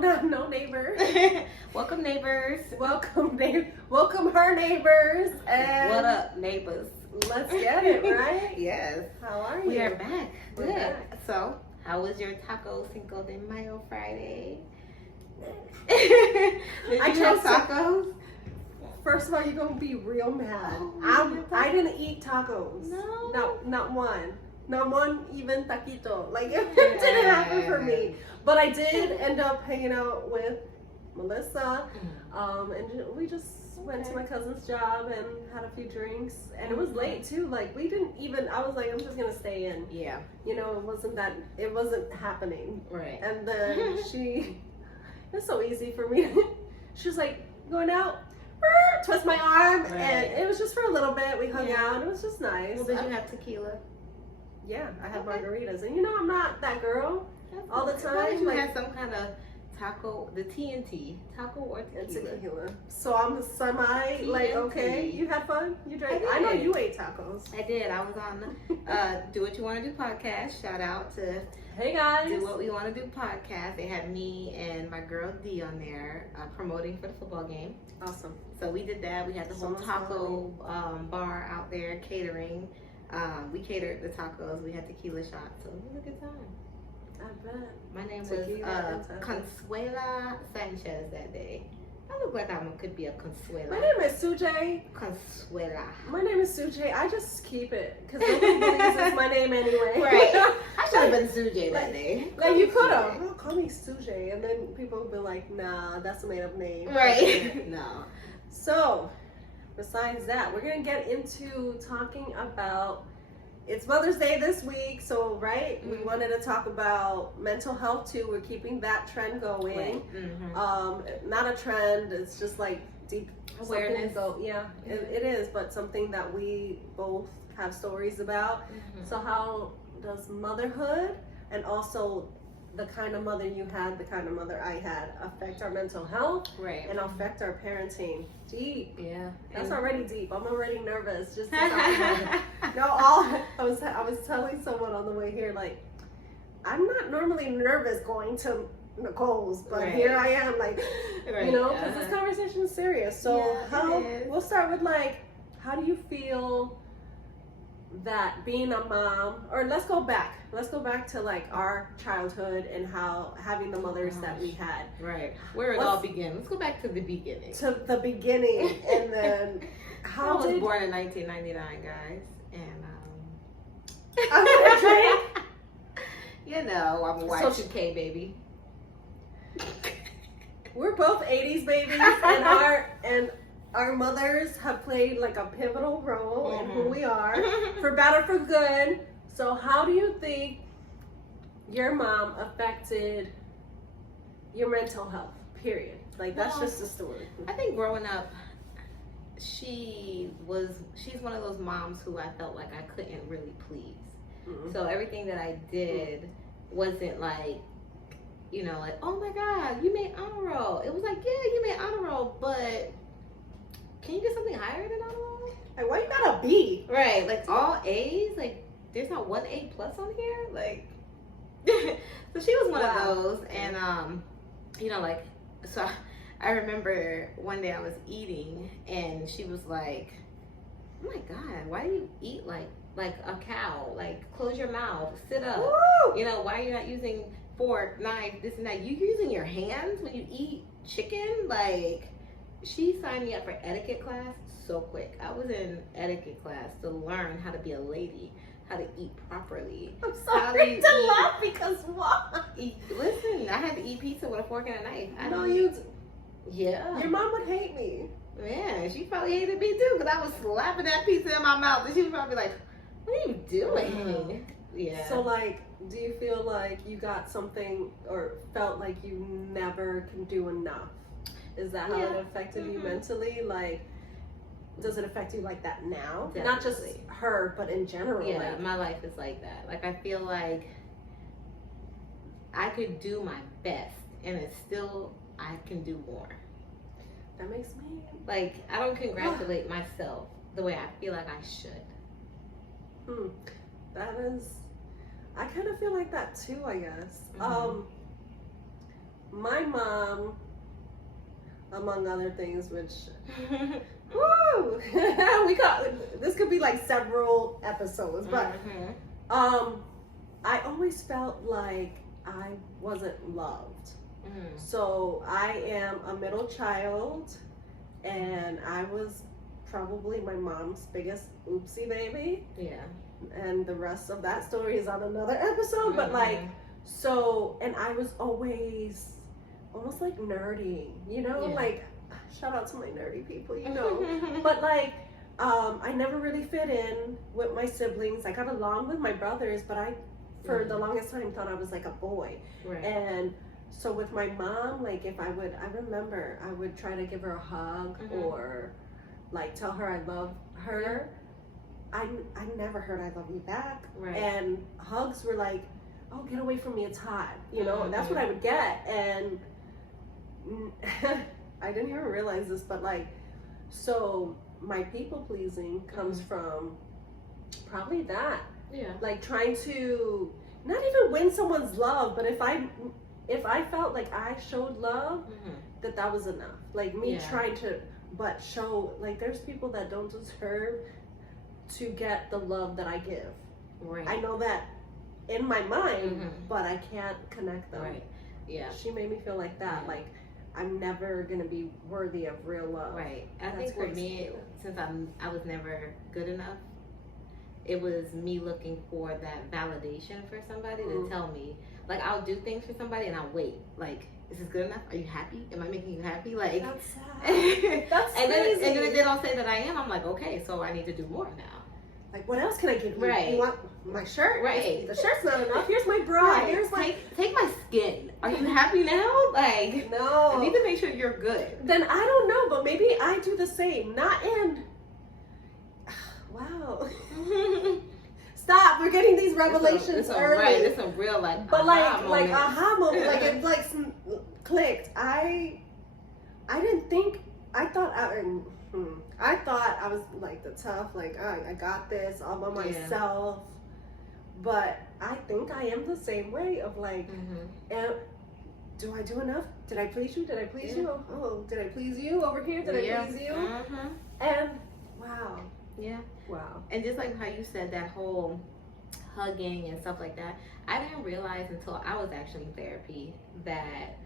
no neighbor. Welcome, neighbors. Welcome her neighbors. And what up, neighbors? Let's get it, right? Yes. How are you? We are back. We're Good. back. So, how was your Taco Cinco de Mayo Friday? Did you have tacos? First of all, you're gonna be real mad. Oh, I didn't eat tacos. No. Not one. Not one even taquito. Like it didn't happen for me. But I did end up hanging out with Melissa. And we just went to my cousin's job and had a few drinks. And it was late too. Like we didn't even, I was like, I'm just gonna stay in. Yeah. You know, it wasn't happening. Right. And then it's so easy for me. She was like, going out, twist my arm, Right. and it was just for a little bit. We hung out, and it was just nice. Well, did you have tequila? Yeah, I had margaritas, and I'm not that girl all the time. Why did you like, have some kind of taco, the TNT, taco or tequila? tequila. So I'm semi like, okay, you had fun? You drank? I know you ate tacos. I did. I was on Do What You Want to Do podcast. Shout out to Hey guys. Do What We Want to Do podcast. They had me and my girl D on there promoting for the football game. Awesome. So we did that. We had the whole taco bar out there catering. We catered the tacos. We had tequila shots. So it was a good time. I bet. My name was Consuela Sanchez that day. I look like I could be a Consuela. My name is Sujay. Consuela. My name is Sujay. I just keep it because nobody believes it's my name anyway. Right. I should have been Sujay that day. Like you could have. Oh, call me Sujay, and then people would be like, "Nah, that's a made-up name." Right. No. So, besides that, we're gonna get into talking about. It's Mother's Day this week, so we wanted to talk about mental health too. We're keeping that trend going. Right. Not a trend. It's just like deep awareness. It is, but something that we both have stories about. So how does motherhood and also the kind of mother you had, the kind of mother I had, affect our mental health, and affect our parenting? Deep. Yeah. That's already deep. I'm already nervous just to talk about it. I was telling someone on the way here, like, I'm not normally nervous going to Nicole's, but here I am, like, because this conversation is serious. So we'll start with like, how do you feel that being a mom, or let's go back to like our childhood and how having the mothers that we had, where it all began. Let's go back to the beginning, and then how I was born in 1999, guys, and I'm gonna drink. I'm a Y2K baby. We're both 80s babies, and our mothers have played like a pivotal role in who we are, for bad or for good. So how do you think your mom affected your mental health, period? Like, that's just the story. I think growing up, she's one of those moms who I felt like I couldn't really please. So everything that I did wasn't like, like, oh my God, you made honor roll. It was like, yeah, you made honor roll, but can you get something higher than honor roll? Like, why you got a B? Right, like all A's, like there's not one A plus on here, like. So she was one of those, and like, so I remember one day I was eating, and she was like, "Oh my God, why do you eat like a cow? Like, close your mouth, sit up. Woo! Why are you not using fork, knife, this and that? You using your hands when you eat chicken?" Like, she signed me up for etiquette class so quick. I was in etiquette class to learn how to be a lady, how to eat properly. I'm sorry to laugh because what? Listen, I had to eat pizza with a fork and a knife. Yeah. Your mom would hate me. Yeah, she probably hated me too, because I was slapping that pizza in my mouth, and she was probably like, "What are you doing?" Yeah. So, like, do you feel like you got something, or felt like you never can do enough? Is that how it affected you mentally? Like, does it affect you like that now? Definitely. Not just her, but in general. Yeah, like, my life is like that. Like, I feel like I could do my best, and it's still, I can do more. That makes me... Like, I don't congratulate myself the way I feel like I should. That is... I kind of feel like that too, I guess. my mom, among other things, which woo, we got this could be like several episodes, but I always felt like I wasn't loved. So I am a middle child, and I was probably my mom's biggest oopsie baby. Yeah. And the rest of that story is on another episode, but like, so, and I was always almost like nerdy, you know, like, shout out to my nerdy people, you know, but like, I never really fit in with my siblings. I got along with my brothers, but I, for the longest time, thought I was like a boy. Right. And so with my mom, like, if I remember I would try to give her a hug or like tell her I love her. I never heard I love you back. Right. And hugs were like, oh, get away from me, it's hot. You know, and that's what I would get. And I didn't even realize this, but like, so my people pleasing comes from probably that. Yeah. Like trying to not even win someone's love, but if I felt like I showed love, that was enough. Like me trying to, but show, like there's people that don't deserve to get the love that I give. Right. I know that in my mind, but I can't connect them. Right. Yeah. She made me feel like that. Like I'm never gonna be worthy of real love. Right. I think for me, since I was never good enough, it was me looking for that validation for somebody to tell me. Like I'll do things for somebody and I'll wait. Like, is this good enough? Are you happy? Am I making you happy? Like that's sad. That's crazy. And then if they don't say that I am, I'm like, okay, so I need to do more now. Like, what else can I give you? Right. You want my shirt? Right. The shirt's not enough. Here's my bra. Right. Here's my... Take my skin. Are you happy now? Like, no. I need to make sure you're good. Then I don't know, but maybe I do the same. Not in... Wow. Stop. We're getting these revelations early. Right. It's a real, like, but aha like aha moment. Like, it like clicked. I didn't think... I thought I was like the tough, like, I got this all by myself. But I think I am the same way of like, do I do enough? Did I please you? Did I please you? Oh, did I please you over here? Did I please you? And wow. Yeah. Wow. And just like how you said that whole hugging and stuff like that, I didn't realize until I was actually in therapy that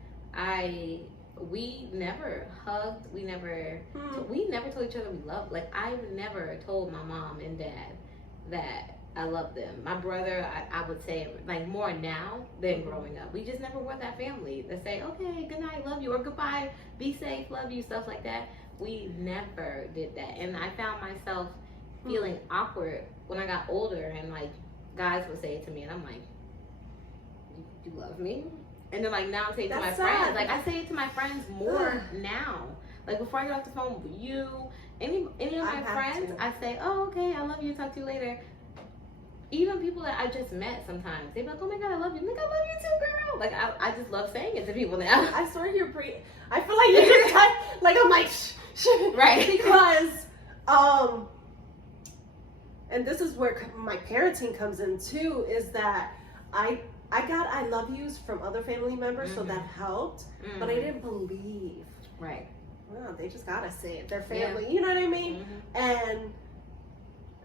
we never hugged. We never told each other we loved. Like I never told my mom and dad that I love them. My brother, I would say like more now than growing up. We just never were that family that say, okay, good night, love you, or goodbye, be safe, love you, stuff like that. We never did that. And I found myself feeling awkward when I got older and like guys would say it to me and I'm like, you love me? And then like now I say it to my friends. Like I say it to my friends more now. Like before I get off the phone with you, any of my friends, I say, oh, okay, I love you, talk to you later. Even people that I just met sometimes, they be like, oh my God, I love you. I'm like, I love you too, girl. Like I just love saying it to people now. I swear you're I feel like you're just like I'm like, shh. Right. Because, and this is where my parenting comes in too, is that I got I love yous from other family members, so that helped, but I didn't believe. Right. Well, they just gotta say it. They're family, you know what I mean? And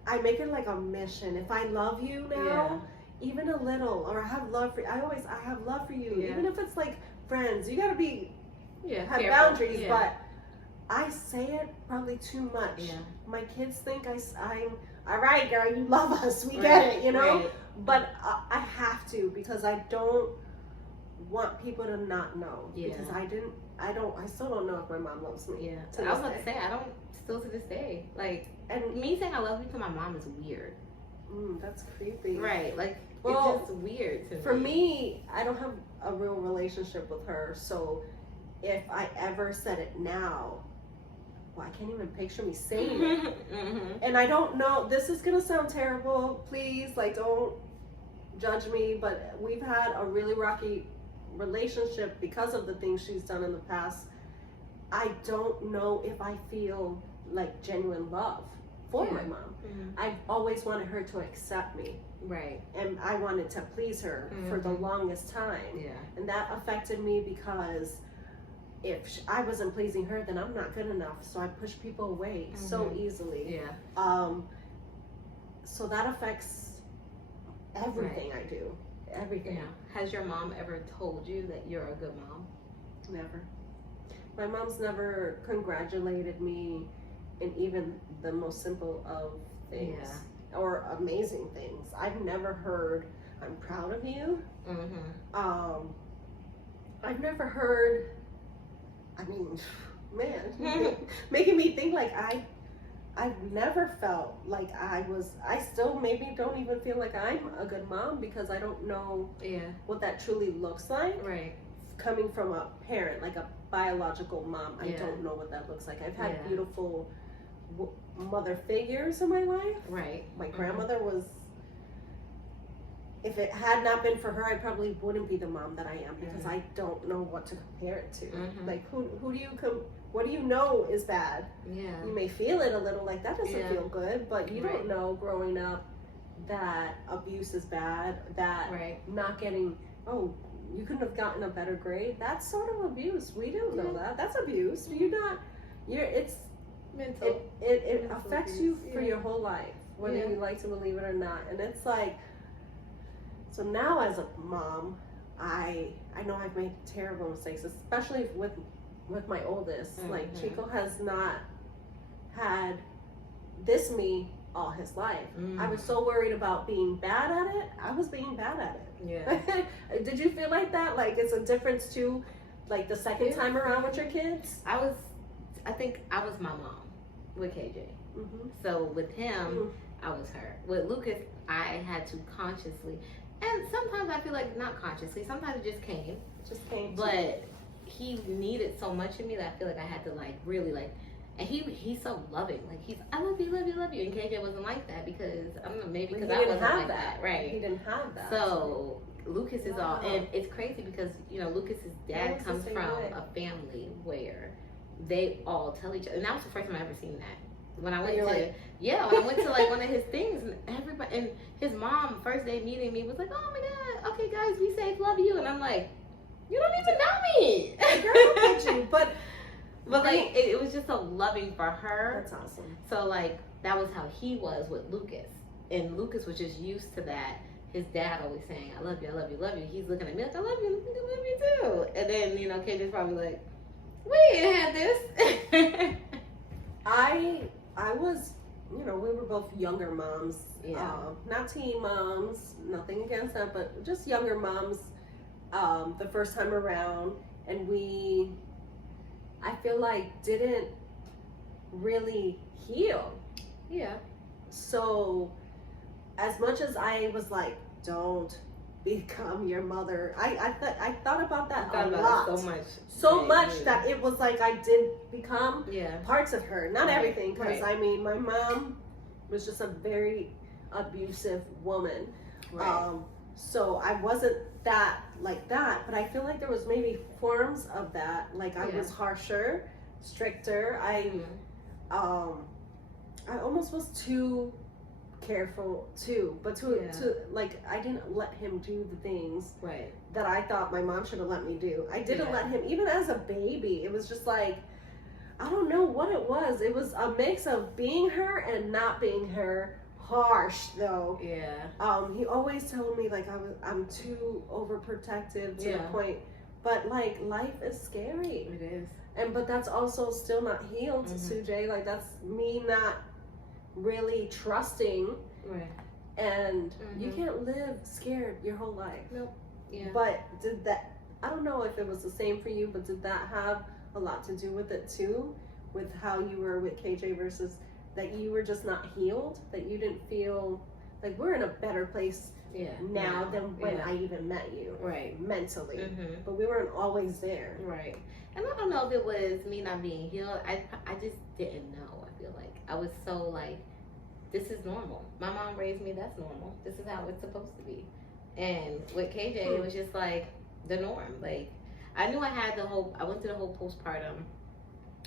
I make it like a mission. If I love you now, even a little, or I have love for you, I have love for you, even if it's like friends, you gotta be, have careful. Boundaries, but I say it probably too much. Yeah. My kids think I'm all right, girl, you love us, we get it, you know? Right. But I have to, because I don't want people to not know. Yeah. Because I still don't know if my mom loves me. Yeah. I was about to say, I don't, still to this day. Like, and me saying I love you to my mom is weird. That's creepy. Right. Like, it's just weird to me. For me, I don't have a real relationship with her, so if I ever said it now, well, I can't even picture me saying it. And I don't know, this is gonna sound terrible, please, like, don't judge me, but we've had a really rocky relationship because of the things she's done in the past. I don't know if I feel like genuine love for my mom. I always wanted her to accept me. Right. And I wanted to please her for the longest time. Yeah. And that affected me because if I wasn't pleasing her, then I'm not good enough. So I push people away so easily. Yeah. So that affects everything I do. Everything. Yeah. Has your mom ever told you that you're a good mom? Never. My mom's never congratulated me in even the most simple of things or amazing things. I've never heard, I'm proud of you. I've never heard, I mean, man, making me think like I've never felt like I still maybe don't even feel like I'm a good mom because I don't know what that truly looks like. Right. Coming from a parent, like a biological mom, I don't know what that looks like. I've had beautiful mother figures in my life. Right. My grandmother was, if it had not been for her, I probably wouldn't be the mom that I am because I don't know what to compare it to. Like who do you what do you know is bad? Yeah. You may feel it a little, like that doesn't feel good, but you don't know growing up that abuse is bad, that not getting, you couldn't have gotten a better grade. That's sort of abuse. We don't know that. That's abuse. It's mental. It affects you for your whole life, whether you like to believe it or not. And it's like, so now as a mom, I know I've made terrible mistakes, especially with my oldest. Like Chico has not had this me all his life. I was so worried about being bad at it. I was being bad at it. Yeah. Did you feel like that? Like it's a difference too, like the second time around with your kids? I think I was my mom with KJ. So with him, I was her. With Lucas, I had to consciously, and sometimes I feel like not consciously, sometimes it just came. But he needed so much of me that I feel like I had to like really like, and he's so loving. Like I love you, love you, love you. And KJ wasn't like that because I don't know, maybe because I wasn't like that. Right. He didn't have that. So Lucas is all, and it's crazy because Lucas's dad comes from a family where they all tell each other, and that was the first time I ever seen that. When I went to like one of his things, and everybody, and his mom first day meeting me was like, "Oh my god, okay guys, be safe, love you," and I'm like, "You don't even know me." Girl, but like it was just so loving for her. That's awesome. So like that was how he was with Lucas, and Lucas was just used to that. His dad always saying, "I love you, I love you, love you." He's looking at me like, "I love you, I love you too." And then KJ's probably like, "We ain't had this." I was, we were both younger moms. Not teen moms, nothing against that, but just younger moms the first time around. And I feel like, didn't really heal. Yeah. So, as much as I was like, don't become your mother, I thought about that a lot. So much that it was like I did become parts of her, not everything, because I mean my mom was just a very abusive woman, so I wasn't that like that, but I feel like there was maybe forms of that, like I was harsher, stricter. I almost was too careful too, but to like I didn't let him do the things that I thought my mom should have let me do. I didn't let him, even as a baby. It was just like, I don't know what it was. It was a mix of being her and not being her. Harsh though. He always told me like I'm too overprotective to the point, but like life is scary. It is. But that's also still not healed, Sujay. Like that's me not really trusting, and you can't live scared your whole life. Nope. But I don't know if it was the same for you, but did that have a lot to do with it too, with how you were with KJ versus that you were just not healed, that you didn't feel like we're in a better place now than when I even met you, mentally, but we weren't always there, and I don't know if it was me not being healed. I just didn't know. I feel like I was so like, this is normal. My mom raised me, that's normal. This is how it's supposed to be. And with KJ, it was just like the norm. Like I knew I went through the whole postpartum.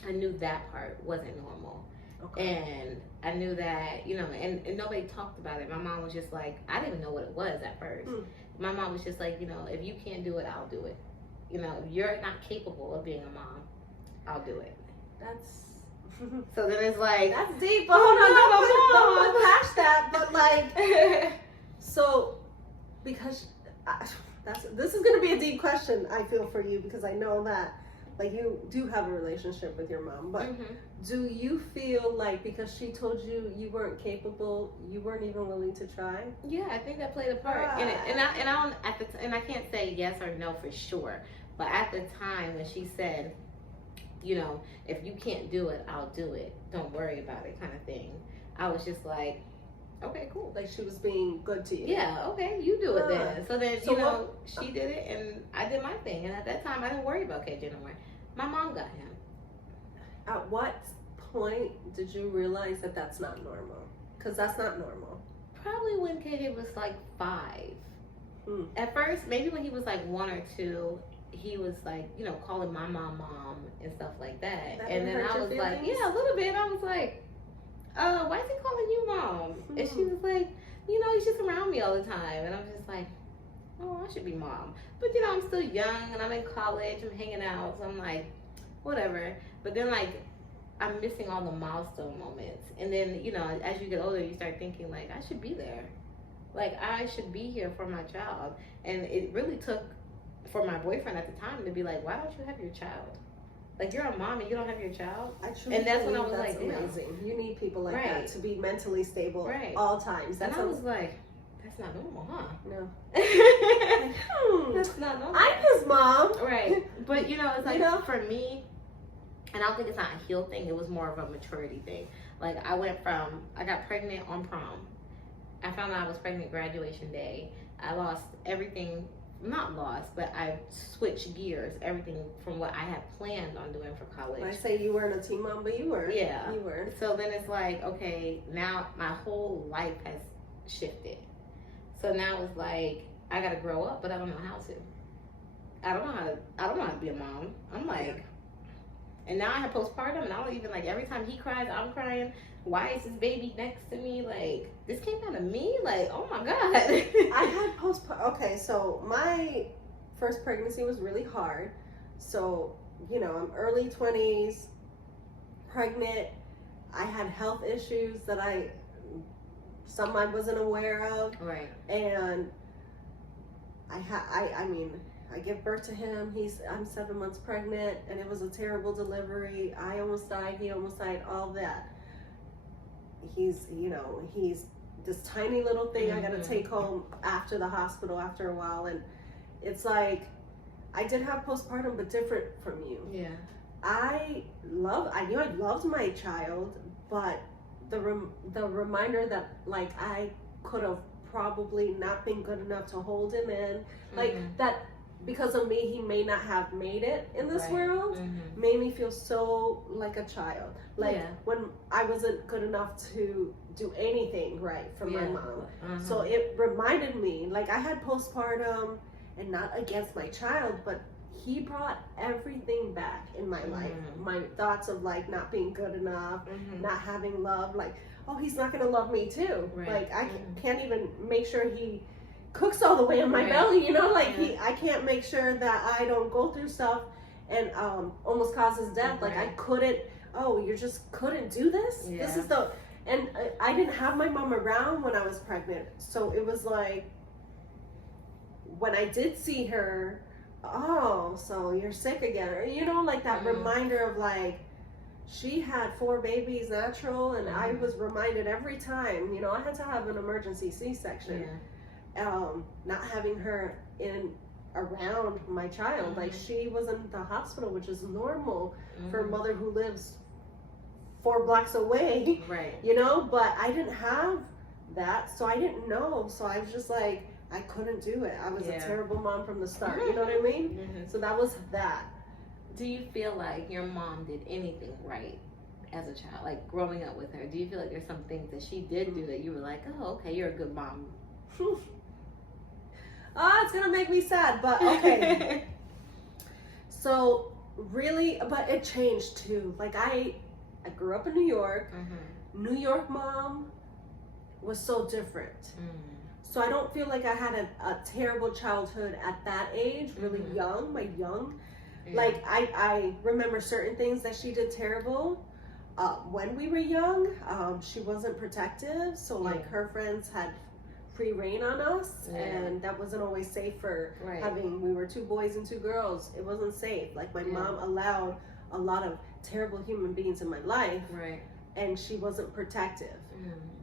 I knew that part wasn't normal. Okay. And I knew that, you know, and nobody talked about it. My mom was just like, I didn't even know what it was at first. My mom was just like, you know, if you can't do it, I'll do it. You know, if you're not capable of being a mom, I'll do it. That's so then it's like, that's deep. But hold on, don't put past that. But like, so because this is gonna be a deep question. I feel for you because I know that like you do have a relationship with your mom, but do you feel like because she told you you weren't capable, you weren't even willing to try? Yeah, I think that played a part in it. And I don't and I can't say yes or no for sure. But at the time when she said, you know, if you can't do it, I'll do it. Don't worry about it, kind of thing. I was just like, okay, cool. Like she was being good to you. Yeah, okay, you do it then. So then, you know, she did it and I did my thing. And at that time, I didn't worry about KJ no more. My mom got him. At what point did you realize that that's not normal? Because that's not normal. Probably when KJ was like 5. At first, maybe when he was like 1 or 2, he was like, you know, calling my mom and stuff like that. And then I was like, yeah, a little bit. I was like, why is he calling you mom? And she was like, you know, he's just around me all the time. And I'm just like, oh, I should be mom. But, you know, I'm still young and I'm in college. I'm hanging out. So I'm like, whatever. But then, like, I'm missing all the milestone moments. And then, you know, as you get older, you start thinking, like, I should be there. Like, I should be here for my child. And it really took for my boyfriend at the time to be like, why don't you have your child? Like, you're a mom and you don't have your child? And that's when I was like, amazing. You need people like that to be mentally stable all times. And I was like, that's not normal, huh? No. Like, that's not normal. I'm his mom. Right. But, you know, it's like, for me, and I don't think it's not a heal thing. It was more of a maturity thing. Like, I got pregnant on prom. I found out I was pregnant graduation day. I lost everything. Not lost, but I switched gears, everything from what I had planned on doing for college. I say you weren't a teen mom, but you were. Yeah. You were. So then it's like, okay, now my whole life has shifted. So now it's like, I gotta grow up, but I don't know how to. I don't know how to be a mom. I'm like, and now I have postpartum, and I don't even, like, every time he cries, I'm crying. Why is this baby next to me? Like, this came out of me? Like, oh my God. I had postpartum. Okay, so my first pregnancy was really hard. So, you know, I'm early 20s, pregnant. I had health issues that some I wasn't aware of. Right. And I give birth to him. I'm 7 months pregnant, and it was a terrible delivery. I almost died. He almost died. All that. He's this tiny little thing I got to take home after the hospital after a while, and it's like I did have postpartum, but different from you. Yeah. I knew I loved my child, but the reminder that, like, I could have probably not been good enough to hold him in, like that. Because of me, he may not have made it in this world, made me feel so like a child. Like when I wasn't good enough to do anything right for my mom. So it reminded me, like, I had postpartum, and not against my child, but he brought everything back in my life. My thoughts of, like, not being good enough, not having love, like, oh, he's not gonna love me too. Like, I can't even make sure he cooks all the way in my belly, you know, like I can't make sure that I don't go through stuff and almost causes death. Like, I couldn't, you just couldn't do this? This is and I didn't have my mom around when I was pregnant. So it was like, when I did see her, so you're sick again. Or, you know, like that reminder of, like, she had 4 babies natural, and I was reminded every time, you know, I had to have an emergency C-section. Not having her around my child, like, she was in the hospital, which is normal for a mother who lives 4 blocks away, you know, but I didn't have that, so I didn't know, so I was just like, I couldn't do it. I was a terrible mom from the start, you know what I mean? So that was that. Do you feel like your mom did anything right as a child, like growing up with her? Do you feel like there's some things that she did do that you were like, oh, okay, you're a good mom? It's gonna make me sad, but okay. So really, but it changed too. Like, I grew up in New York. Mm-hmm. New York mom was so different. Mm-hmm. So I don't feel like I had a terrible childhood at that age, really young, Yeah. Like I remember certain things that she did terrible. When we were young, she wasn't protective. So like her friends had free reign on us, and that wasn't always safe for we were 2 boys and 2 girls. It wasn't safe. Like my mom allowed a lot of terrible human beings in my life, and she wasn't protective.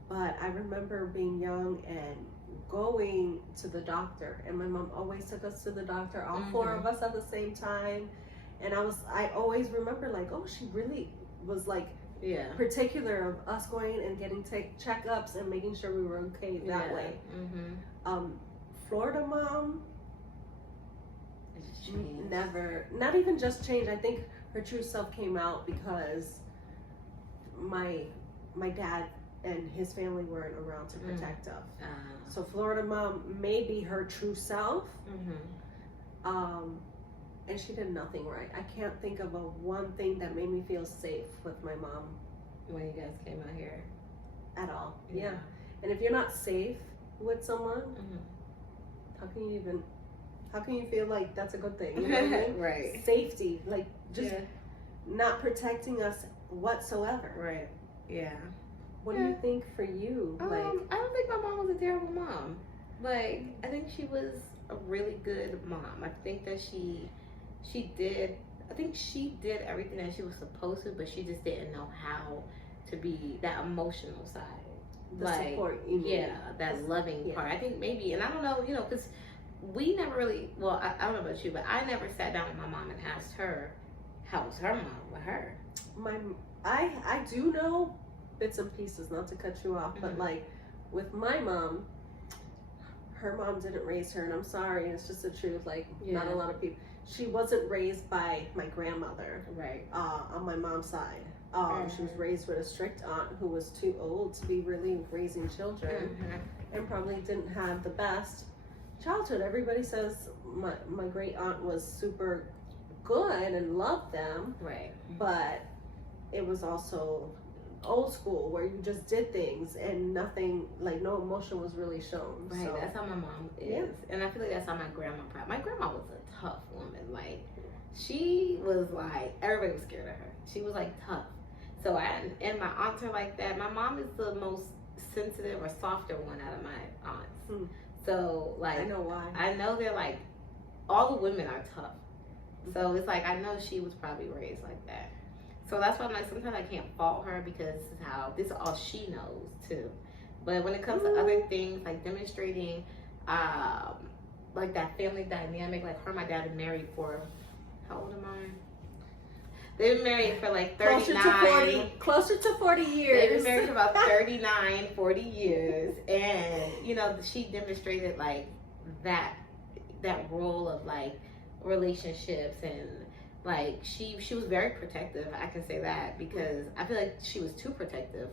But I remember being young and going to the doctor, and my mom always took us to the doctor, all 4 of us at the same time. And I always remember like, oh, she really was like particular of us going and getting checkups and making sure we were okay that way. Florida mom never, not even just changed. I think her true self came out because my dad and his family weren't around to protect us. So Florida mom may be her true self. And she did nothing right. I can't think of one thing that made me feel safe with my mom. When you guys came out here? At all. Yeah. And if you're not safe with someone, how can you feel like that's a good thing? You know what I mean? Right. Safety, like just not protecting us whatsoever. Right. Yeah. What do you think for you? I don't think my mom was a terrible mom. Like, I think she was a really good mom. I think that she did everything that she was supposed to, but she just didn't know how to be that emotional side. The support, you mean. That loving part. I think maybe, and I don't know, because we never really, well, I don't know about you, but I never sat down with my mom and asked her, how was her mom with her? I do know bits and pieces, not to cut you off, but like with my mom, her mom didn't raise her, and I'm sorry, it's just the truth. Like not a lot of people. She wasn't raised by my grandmother, on my mom's side. She was raised with a strict aunt who was too old to be really raising children, and probably didn't have the best childhood. Everybody says my great aunt was super good and loved them, but it was also old school where you just did things and nothing, like no emotion was really shown. So. That's how my mom is, and I feel like that's how my grandma. My grandma was a tough woman. Like she was like everybody was scared of her. She was like tough. So and my aunts are like that. My mom is the most sensitive or softer one out of my aunts. So like I know why. I know they're like all the women are tough. So it's like I know she was probably raised like that. So that's why I'm like, sometimes I can't fault her because this is all she knows too. But when it comes to other things like demonstrating, like that family dynamic, like her and my dad are married for, how old am I? They've been married for like 39. Closer to 40 years. They've been married for about 39, 40 years. And, she demonstrated like that role of like relationships, and like she was very protective. I can say that because I feel like she was too protective.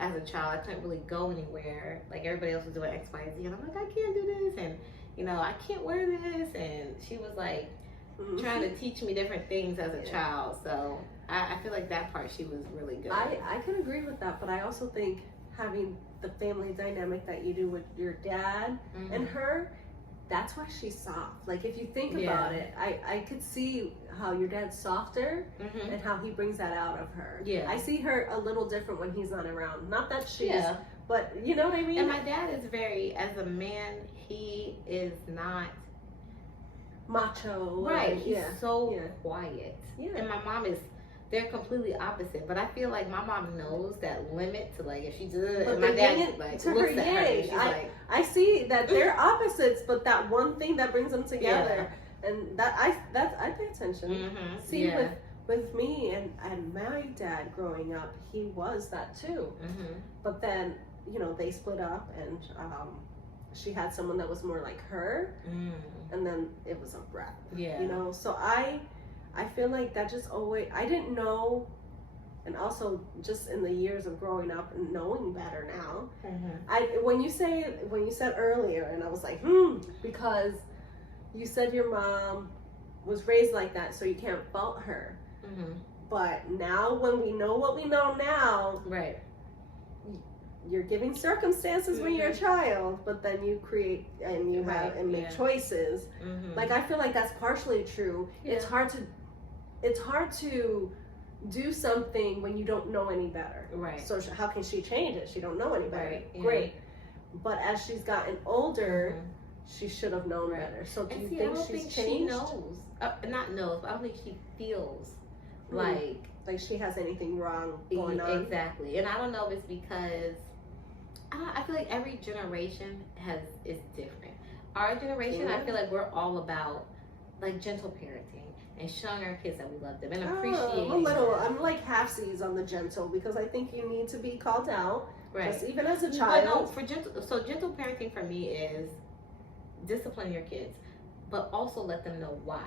As a child, I couldn't really go anywhere. Like everybody else was doing X, Y, and Z, and I'm like, I can't do this, and I can't wear this. And she was like trying to teach me different things as a child. So I feel like that part she was really good. I can agree with that, but I also think having the family dynamic that you do with your dad and her, that's why she's soft. Like if you think about it, I could see how your dad's softer and how he brings that out of her. I see her a little different when he's not around. Not that she's, but you know what I mean? And my dad is very, as a man, he is not macho. Right. He's so quiet. And my mom is, they're completely opposite. But I feel like my mom knows that limit to like if she does, and my dad like to looks her at her and she's like, I see that they're opposites, but that one thing that brings them together, and I pay attention. See with me and my dad growing up, he was that too. But then they split up, and she had someone that was more like her, and then it was a brat. So I feel like that just always, I didn't know, and also just in the years of growing up and knowing better now, when you said earlier, and I was like, because you said your mom was raised like that, so you can't fault her. But now, when we know what we know now, right, you're giving circumstances when you're a child, but then you create and you have and make choices. Like, I feel like that's partially true. It's hard to do something when you don't know any better. Right. So how can she change it? She don't know any better. Right. Yeah. Great. But as she's gotten older, she should have known better. So do you think she's changed? She knows. Not knows, but I don't think she feels like she has anything wrong going on. Exactly. And I don't know if it's because I feel like every generation is different. Our generation, I feel like we're all about like gentle parenting and showing our kids that we love them and appreciating. I'm like halfsies on the gentle, because I think you need to be called out, just even as a But child. no, gentle parenting for me is discipline your kids, but also let them know why.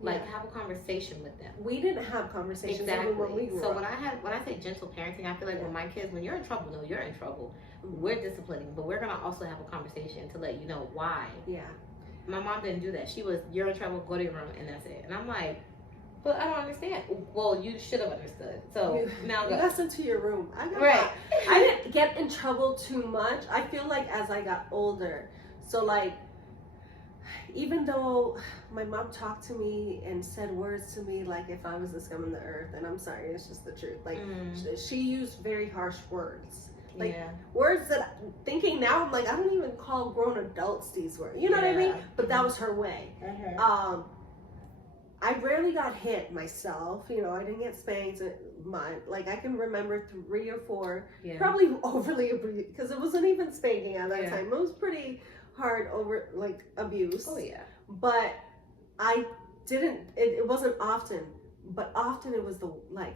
Like, have a conversation with them. We didn't have conversations even when we grew up. When I say gentle parenting, I feel like when my kids, when you're in trouble, no, you're in trouble. We're disciplining, but we're gonna also have a conversation to let you know why. Yeah. My mom didn't do that. She was, you're in trouble, go to your room, and that's it. And I'm like, but I don't understand. Well, you should have understood. So now go. You got into your room. I didn't get in trouble too much. I feel like as I got older, so like, even though my mom talked to me and said words to me like if I was the scum of the earth, and I'm sorry, it's just the truth. Like, she used very harsh words. Like, words that, thinking now, I'm like, I don't even call grown adults these words. You know what I mean? But that was her way. I rarely got hit myself. You know, I didn't get spanked. Like, I can remember 3 or 4, probably overly abused, because it wasn't even spanking at that time. It was pretty hard abuse. Oh yeah. But I didn't. It wasn't often. But often it was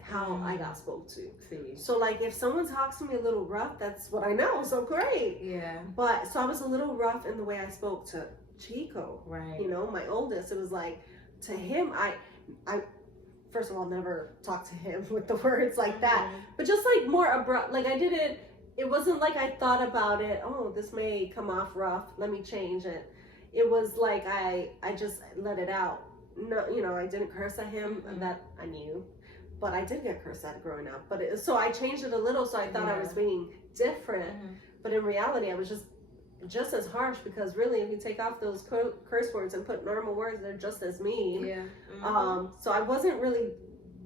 how I got spoke to. So like, if someone talks to me a little rough, that's what I know. So great. Yeah. But so I was a little rough in the way I spoke to Chico. Right. You know, my oldest. It was like, to him, I first of all never talked to him with the words like that. But just like more abrupt. Like, I didn't. It wasn't like I thought about it. Oh, this may come off rough. Let me change it. It was like I just let it out. No, you know, I didn't curse at him, that I knew, but I did get cursed at growing up. But so I changed it a little, so I thought I was being different, but in reality, I was just as harsh, because really, if you take off those curse words and put normal words, they're just as mean. Yeah. So I wasn't really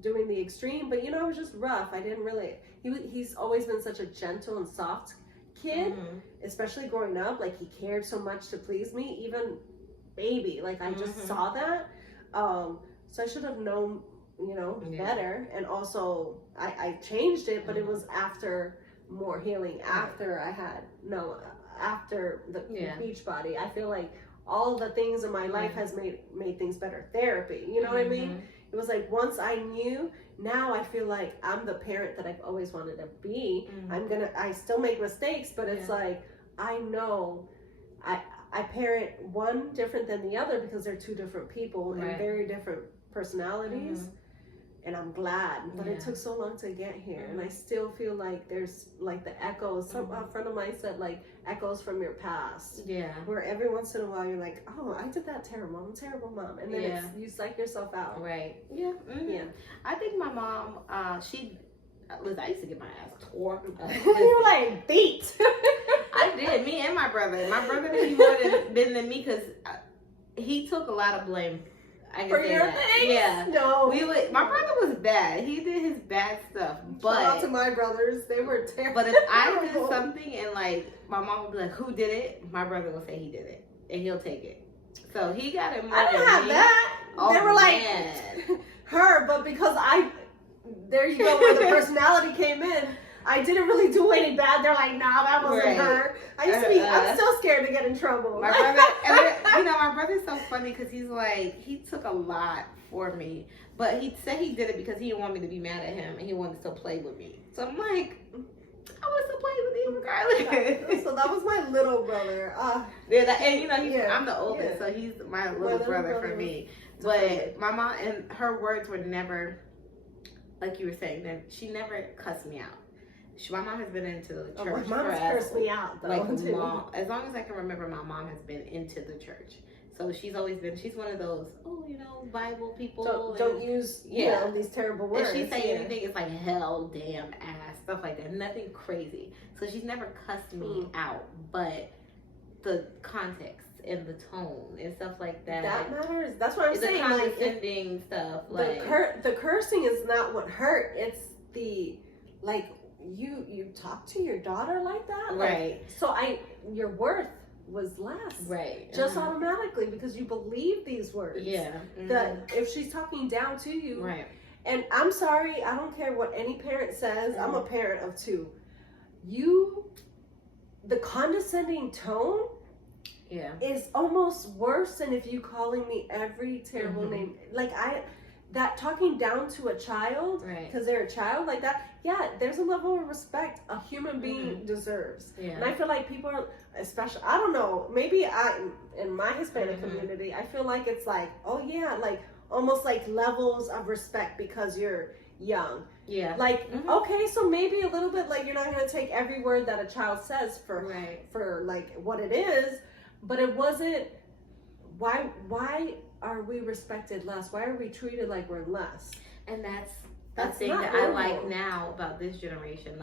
doing the extreme, but you know, I was just rough. I didn't really. He's always been such a gentle and soft kid, especially growing up. Like, he cared so much to please me, even baby. Like, I just saw that. So I should have known, you know, better. And also, I changed it, but it was after more healing, after I had, after the beach body. I feel like all the things in my life has made things better. Therapy, you know what I mean? It was like, once I knew, now I feel like I'm the parent that I've always wanted to be. I still make mistakes, but it's like, I know I parent one different than the other, because they're 2 different people and very different personalities. And I'm glad, but it took so long to get here. And I still feel like there's like the echoes. A friend of mine said, like, echoes from your past. Yeah. Where every once in a while you're like, oh, I did that terrible. I'm a terrible mom. And then you psych yourself out. Right. Yeah. Yeah. I think my mom, I used to get my ass tore. You were like, beat. I did. Me and my brother. My brother did more than me, because he took a lot of blame. I can say that. Things? Yeah. No. My brother was bad. He did his bad stuff. But shout out to my brothers. They were terrible. But if I did something and like my mom would be like, "Who did it?" My brother will say he did it, and he'll take it. So he got it more I didn't have me. that. Oh, they were like her, but because there you go, where the personality came in. I didn't really do any bad. They're like, nah, that wasn't her. I used to be. I'm still scared to get in trouble. My brother, my brother's so funny, because he's like, he took a lot for me, but he said he did it because he didn't want me to be mad at him, and he wanted to still play with me. So I'm like, I want to play with you regardless. So that was my little brother. I'm the oldest, so he's my little brother for me. But my mom, and her words were never, like you were saying, that she never cussed me out. My mom has been into the church my mom's cursed me out, though. Like, as long as I can remember, my mom has been into the church. So she's one of those, Bible people. Don't use, these terrible words. If she say anything, it's like hell, damn, ass, stuff like that. Nothing crazy. So she's never cussed me out, but the context and the tone and stuff like that. That matters. That's what I'm saying. The condescending stuff. The cursing is not what hurt. It's the, you talk to your daughter like that? Right. So your worth was less. Right. Just automatically because you believe these words. Yeah. That if she's talking down to you. Right. And I'm sorry, I don't care what any parent says. I'm a parent of 2. The condescending tone is almost worse than if you calling me every terrible name. That talking down to a child because they're a child like that. Yeah, there's a level of respect a human being deserves. Yeah. And I feel like people are, especially, I don't know, maybe in my Hispanic community, I feel like it's like, oh yeah, almost like levels of respect because you're young. Yeah. Okay, so maybe a little bit you're not going to take every word that a child says for what it is, but it wasn't, why are we respected less? Why are we treated like we're less? And that's the thing that I like now about this generation.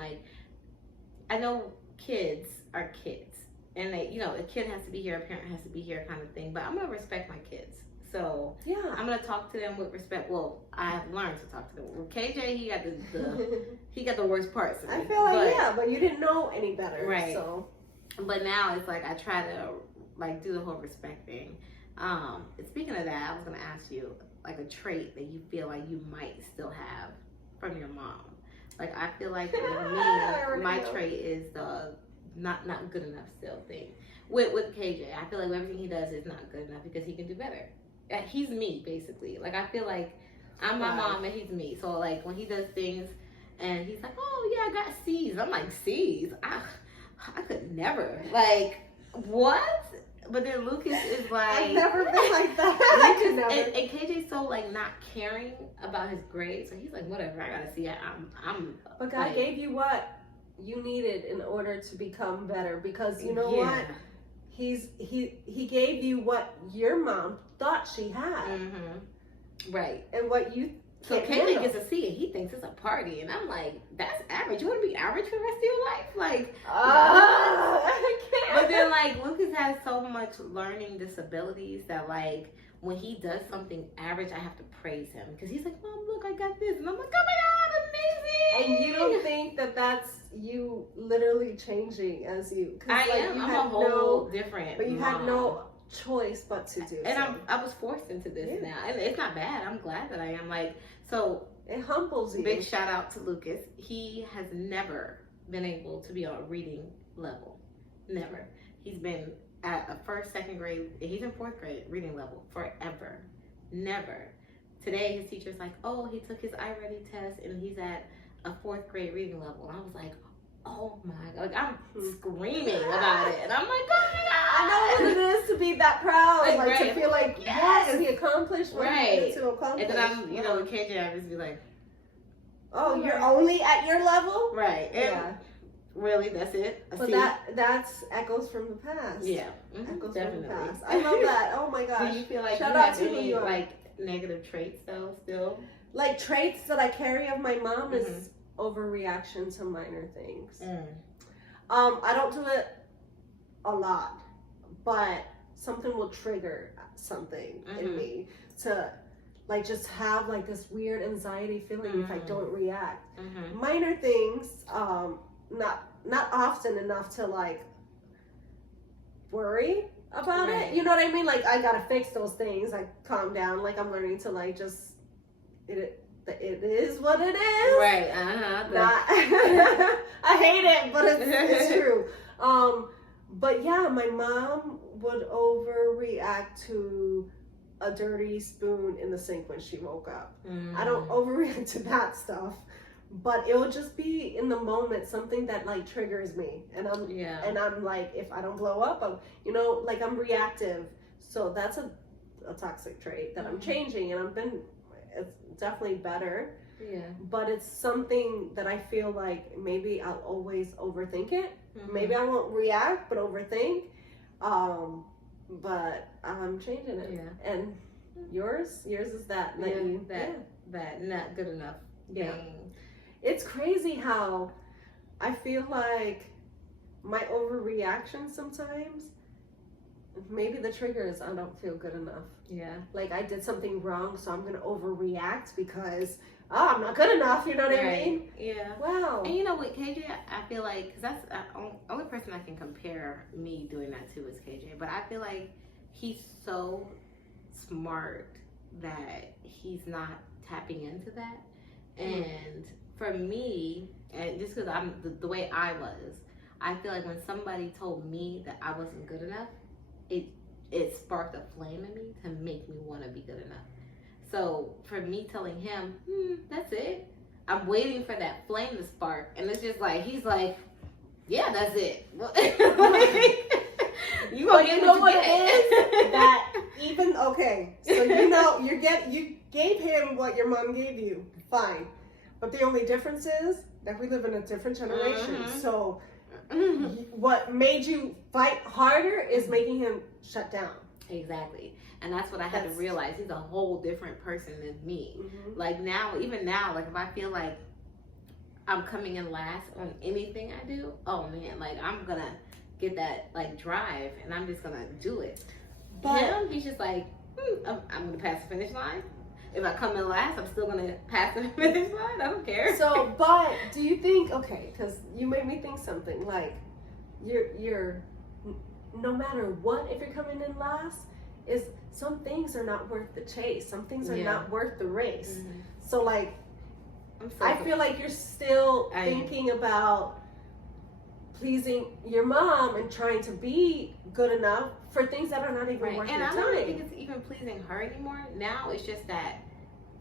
I know kids are kids, and a kid has to be here, a parent has to be here, kind of thing. But I'm gonna respect my kids, so I'm gonna talk to them with respect. Well, I've learned to talk to them. With KJ, he got he got the worst parts of me. I feel like but you didn't know any better, right? So, but now it's I try to do the whole respect thing. Speaking of that, I was gonna ask you a trait that you feel like you might still have from your mom. I feel like with me, my trait is the not good enough still thing. With KJ, I feel like everything he does is not good enough because he can do better. He's me basically. I feel like I'm my mom and he's me. So when he does things and he's like, oh yeah, I got C's. I'm like, C's? I could never. What? But then Lucas is I've never been like that. And KJ's so not caring about his grades, so he's like, whatever, I gotta see it. I'm. But God gave you what you needed in order to become better, because you know what, he gave you what your mom thought she had, right, and what you. So KJ gets a C and he thinks it's a party, and I'm like, that's average. You want to be average for the rest of your life? I can't. But then Lucas has so much learning disabilities that when he does something average, I have to praise him because he's like, Mom, look, I got this, and I'm like, oh my God, amazing. And you don't think that that's you literally changing as you? I am. I'm a whole different. But you had no choice but to do. And I was forced into this now, and it's not bad. I'm glad that I am. So it humbles you. Big shout out to Lucas. He has never been able to be on a reading level. Never. He's been at a first, second grade. He's in 4th grade reading level forever. Never. Today his teacher's like, oh, he took his iReady test and he's at a 4th grade reading level. And I was like, oh my God, I'm screaming about it. And I'm like, oh my God. I know what it is to be that proud. To feel like, yes, he accomplished what he needed to accomplish. And then I'm, with KJ, I just be like, oh, you're only at your level? Right. And really, that's it? But that's echoes from the past. Yeah. Echoes definitely. From the past. I love that. Oh my gosh. Do you feel like Shout you out have to any, negative traits though, still? Traits that I carry of my mom is overreaction to minor things. I don't do it a lot, but something will trigger something in me to just have this weird anxiety feeling if I don't react. Minor things, not often enough to worry about it. You know what I mean? I gotta fix those things. Calm down. I'm learning to just it is what it is. Right. I hate it, but it's true. But yeah, my mom would overreact to a dirty spoon in the sink when she woke up. I don't overreact to that stuff, but it will just be in the moment something that triggers me, and I'm if I don't blow up, I'm reactive. So that's a toxic trait that I'm changing, and it's definitely better. Yeah. But it's something that I feel like maybe I'll always overthink it. Maybe I won't react, but overthink. but I'm changing it. Yeah. And yours is that not good enough. Yeah. Thing. It's crazy how I feel like my overreaction sometimes, maybe the trigger is I don't feel good enough. Yeah. Like I did something wrong, so I'm going to overreact because, I'm not good enough, you know what I mean? Yeah. Wow. And you know what, KJ, I feel like, because that's the only person I can compare me doing that to is KJ, but I feel like he's so smart that he's not tapping into that. And for me, and just because I'm the way I was, I feel like when somebody told me that I wasn't good enough, it sparked a flame in me to make me want to be good enough. So for me telling him, that's it, I'm waiting for that flame to spark, and it's just like he's like, yeah, that's it. You gonna get what it is? That even okay, so you gave him what your mom gave you, fine, but the only difference is that we live in a different generation. Mm-hmm. So what made you fight harder is making him shut down. Exactly. And that's what I had to realize. He's a whole different person than me. Mm-hmm. Like even now, like if I feel like I'm coming in last on anything I do, oh man, like I'm gonna get that like drive and I'm just gonna do it. But him, he's just like, I'm gonna pass the finish line. If I come in last, I'm still gonna pass the finish line. I don't care. So, but do you think, okay, because you made me think something like you're no matter what, if you're coming in last, is some things are not worth the chase. Some things are not worth the race. Mm-hmm. So like, I feel like you're still thinking about pleasing your mom and trying to be good enough for things that are not even worth your time. And I don't think it's even pleasing her anymore. Now it's just that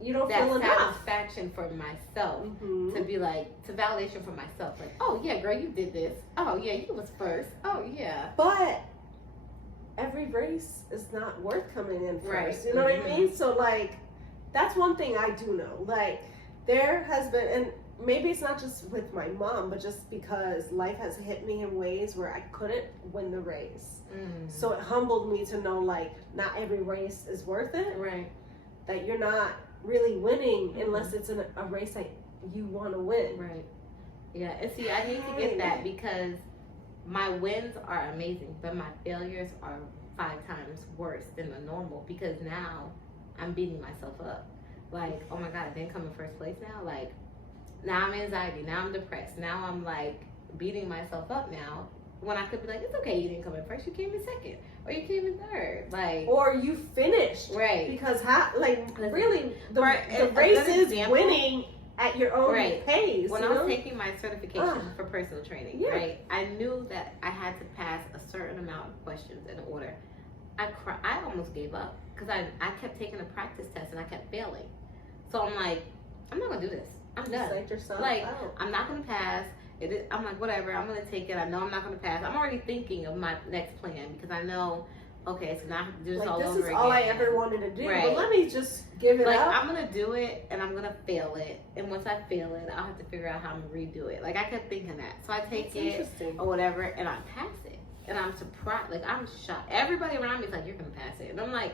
you don't that feel enough satisfaction for myself, to be like, to validation for myself. Like, oh yeah, girl, you did this. Oh yeah, you was first. Oh yeah. But every race is not worth coming in first. Right. You know what I mean? So like, that's one thing I do know. Like, there has been, and maybe it's not just with my mom, but just because life has hit me in ways where I couldn't win the race. So it humbled me to know, like, not every race is worth it. Right. That you're not really winning unless it's a race that you want to win. Right. Yeah. And see, I need to get that because my wins are amazing, but my failures are 5 times worse than the normal because now I'm beating myself up. Like, oh my God, I didn't come in first place now. Like, now I'm anxiety. Now I'm depressed. Now I'm like beating myself up now when I could be like, it's okay, you didn't come in first. You came in second, or you came in third. Like, or you finished. Right. Because really, the race is winning at your own pace. When I was taking my certification for personal training, right, I knew that I had to pass a certain amount of questions in order. I almost gave up because I kept taking a practice test and I kept failing. So I'm like, I'm not gonna do this. I'm done. Like, I'm not gonna pass. I'm like, whatever. I'm gonna take it. I know I'm not gonna pass. I'm already thinking of my next plan because I know, okay, so now I have to do this all over again. This is all I ever wanted to do. Right. But let me just give it up. I'm gonna do it and I'm gonna fail it. And once I fail it, I'll have to figure out how I'm gonna redo it. Like, I kept thinking that. So I take it or whatever and I pass it. And I'm surprised. Like, I'm shocked. Everybody around me is like, you're gonna pass it. And I'm like,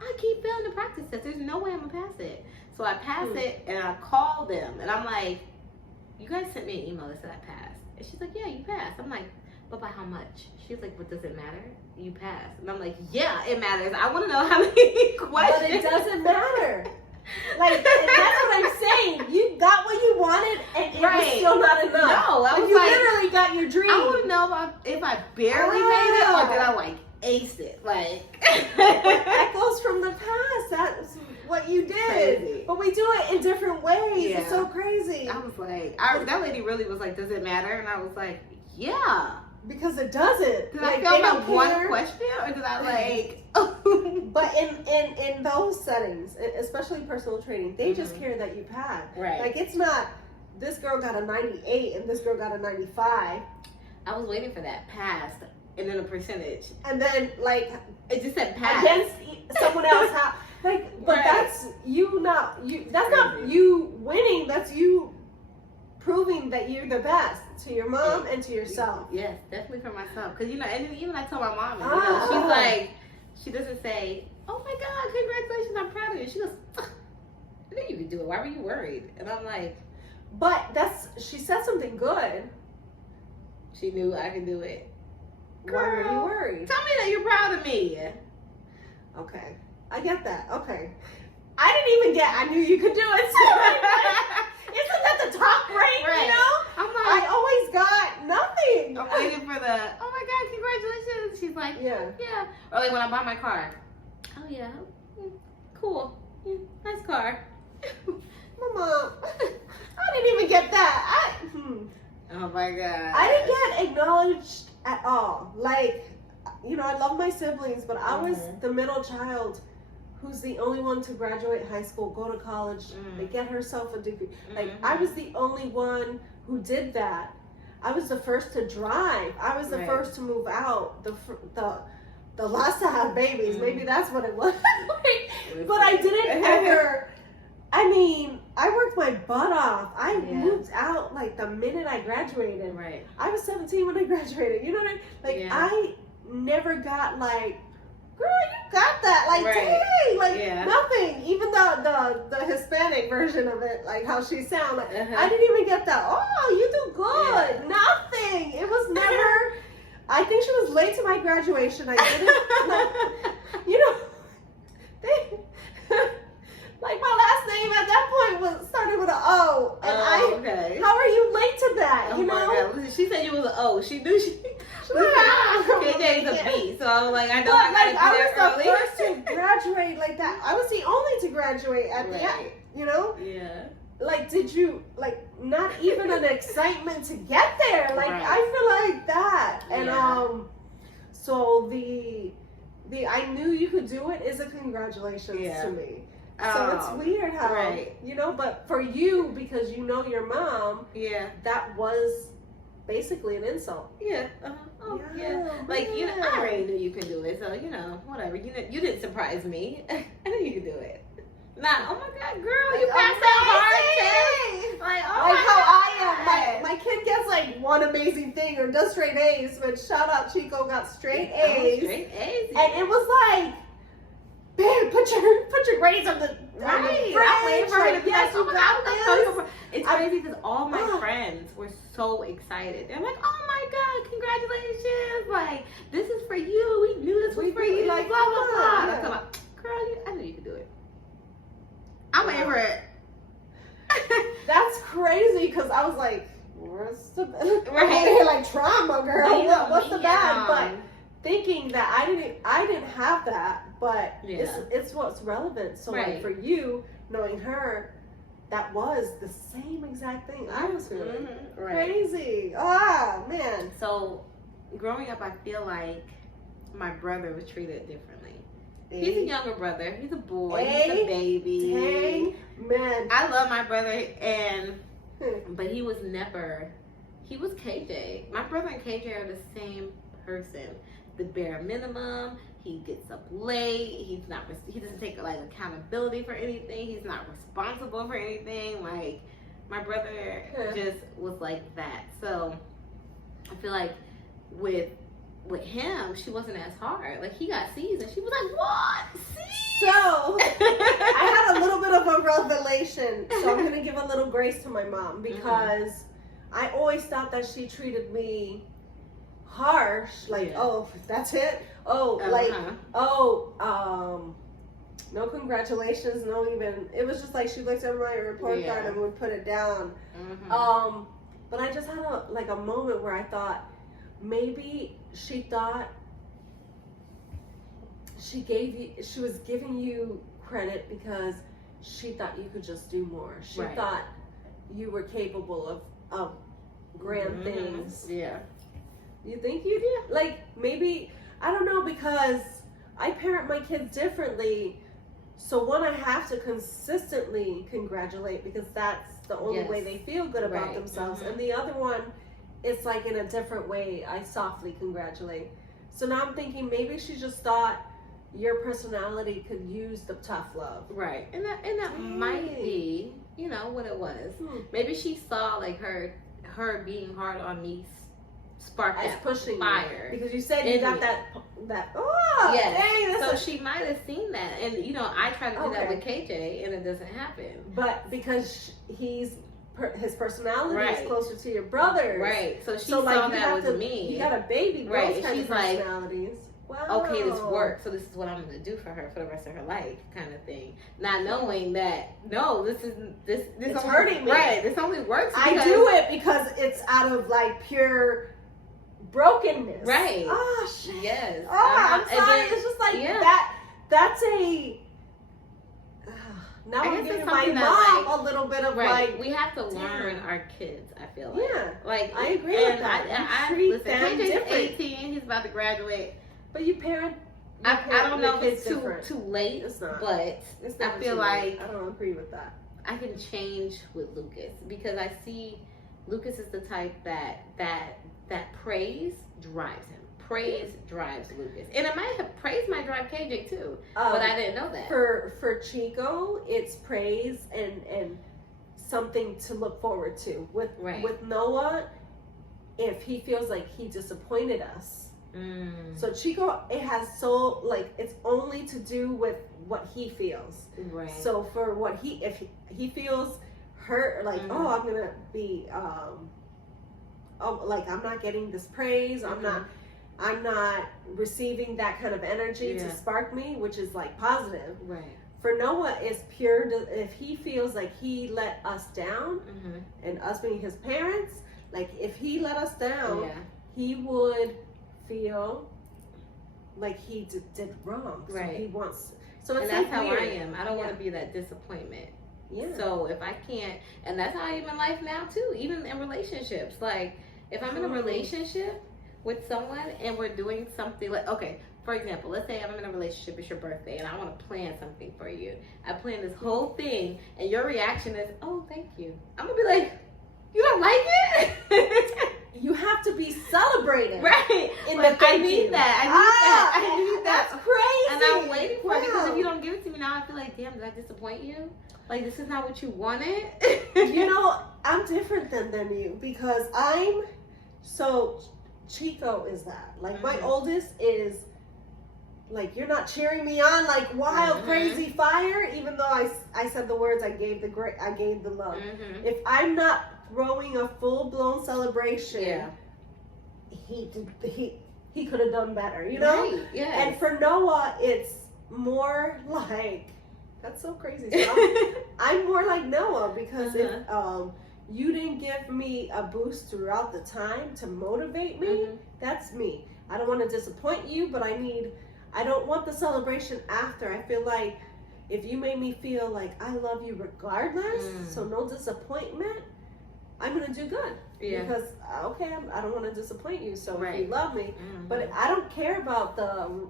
I keep failing the practice test. There's no way I'm gonna pass it. So I pass it and I call them and I'm like, you guys sent me an email that said I passed. And she's like, yeah, you passed. I'm like, but by how much? She's like, but does it matter? You passed. And I'm like, yeah, it matters. I want to know how many questions. But it doesn't matter. Like, that's what I'm saying. You got what you wanted and it was still not enough. No, I was you literally got your dream. I want to know if I barely made it or did I like ace it. Like, that goes from the past. That's what you did. Crazy. But we do it in different ways. Yeah. It's so crazy. I was like, that lady really was like, does it matter? And I was like, yeah. Because it doesn't. Did I fail my one question or did I like... But in those settings, especially personal training, they just care that you pass. Right. Like, it's not, this girl got a 98 and this girl got a 95. I was waiting for that pass and then a percentage. And then, like... It just said pass. Against someone else. Like, but that's you not, that's not you winning, that's you proving that you're the best to your mom and to yourself. Yes, definitely for myself. Because, and then even I told my mom, and, she's like, she doesn't say, oh my God, congratulations, I'm proud of you. She goes, I knew you could do it. Why were you worried? And I'm like, but she said something good. She knew I could do it. Girl, why were you worried? Tell me that you're proud of me. Okay, I get that. Okay. I knew you could do it. Isn't that the top rate, right. I'm like, I always got nothing. I'm waiting for the, oh my God, congratulations. She's like, yeah. Or like when I bought my car. Oh yeah, cool. Nice car. Mama, I didn't even get that. Oh my God. I didn't get acknowledged at all. Like, I love my siblings, but I was the middle child who's the only one to graduate high school, go to college, and get herself a degree. Like, I was the only one who did that. I was the first to drive. I was the first to move out. The last to have babies. Maybe that's what it was. But I didn't ever. I worked my butt off. I moved out like the minute I graduated. Right. I was 17 when I graduated. You know what I mean? Like, I never got like, girl, you got that. Like, dang, like nothing. Even the Hispanic version of it, like how she sounded. Like, I didn't even get that. Oh, you do good. Nothing. It was never. I think she was late to my graduation. I didn't, like my last name at that point started with an O, and how are you late to that? Oh my God. She said you was an O. She knew KJ's a B, so I was like, I know I gotta be there early. I was the first to graduate like that. I was the only to graduate at the end. Yeah. Like, did you not even an excitement to get there? Like, I feel like that, and so the I knew you could do it is a congratulations to me. So it's weird how, but for you, because your mom, that was basically an insult. Yeah. Like, I already knew you could do it, so, whatever. You didn't surprise me. I knew you could do it. Not, oh my God, girl, you passed that hard test. Like how I am. My kid gets like one amazing thing or does straight A's, but shout out Chico got straight A's. Straight A's. And it was like, babe, put your grades on the fridge. Yes, you got this. It's crazy because all my friends were so excited. They're like, oh my God, congratulations. Like, this is for you. We knew this was for you. Like, blah, blah, blah. I'm like, girl, I knew you could do it. I'm over it. That's crazy because I was like, what's the like trauma, girl? What's the bad? But thinking that I didn't have that, but it's what's relevant. So like for you, knowing her, that was the same exact thing I was feeling. Crazy. Ah, man. So growing up, I feel like my brother was treated differently. He's a younger brother. He's a boy. He's a baby. Dang, man. I love my brother, but he was KJ. My brother and KJ are the same person. The bare minimum. He gets up late. He doesn't take accountability for anything. He's not responsible for anything. Like, my brother just was like that. So I feel like with him, she wasn't as hard. Like, he got C's and she was like, what? C's? So I had a little bit of a revelation. So I'm going to give a little grace to my mom because I always thought that she treated me harsh. Like, oh, that's it? Oh, no congratulations, no even. It was just like she looked at my report card and would put it down. But I just had a moment where I thought, maybe she thought she was giving you credit because she thought you could just do more. She thought you were capable of grand things. Yeah. You think you did? Like, maybe, I don't know, because I parent my kids differently. So one, I have to consistently congratulate because that's the only way they feel good about themselves. And the other one, it's like in a different way. I softly congratulate. So now I'm thinking maybe she just thought your personality could use the tough love. Right. And that might be, you know, what it was. Maybe she saw like her being hard on me spark as that pushing fire. Because you said you got that. Oh, yes. dang, so she might have seen that, and you know, I try to do that with KJ, and it doesn't happen. But because his personality right. is closer to your brother's, right? So she saw that with me. You got a baby, right? Those kind she's of personalities. Like, wow. okay, this works, so this is what I'm going to do for her for the rest of her life, kind of thing. Not knowing that, no, this it's only, hurting me. Right, this only works because I do it because it's out of like pure brokenness. Right. Oh, shit. Yes. Oh, I'm sorry. It's just like that. That's a... now I'm giving my mom a little bit of like... We have to learn our kids, I feel like. Yeah. Like, I agree with that. Listen, KJ's 18, he's about to graduate. But you parent... I don't know if it's too late, it's not. But it's I feel like... I don't agree with that. I can change with Lucas because I see Lucas is the type that praise drives him. Praise drives Lucas. And praise might drive KJ too. But I didn't know that. For Chico, it's praise and something to look forward to. With Noah, if he feels like he disappointed us. So Chico, it has it's only to do with what he feels. Right. So for if he feels hurt, like, oh, I'm gonna be like I'm not getting this praise, I'm not receiving that kind of energy to spark me, which is like positive. Right. For Noah, it's pure. If he feels like he let us down, and us being his parents, like if he let us down, he would feel like he did wrong. So he wants. So it's and that's like how I am. I don't want to be that disappointment. Yeah. So if I can't, and that's how I am in life now too, even in relationships. Like if I'm in a relationship with someone and we're doing something like, okay, for example, let's say I'm in a relationship, it's your birthday, and I want to plan something for you. I plan this whole thing, and your reaction is, oh, thank you. I'm going to be like, you don't like it? You have to be celebrated. Right. I need that. I need that. That's crazy. And I'm waiting for it because if you don't give it to me now, I feel like, damn, did I disappoint you? Like, this is not what you wanted? You know, I'm different than you because Chico is that. Like, my oldest is, like, you're not cheering me on like wild, crazy fire, even though I said the words, I gave the love. If I'm not throwing a full-blown celebration, he could have done better, you know? Right, yes. And for Noah, it's more like, that's so crazy. So I'm more like Noah because if you didn't give me a boost throughout the time to motivate me, that's me. I don't want to disappoint you, but I don't want the celebration after. I feel like if you made me feel like I love you regardless, so no disappointment, I'm going to do good. Yeah. Because, okay, I don't want to disappoint you, so if you love me. But I don't care about the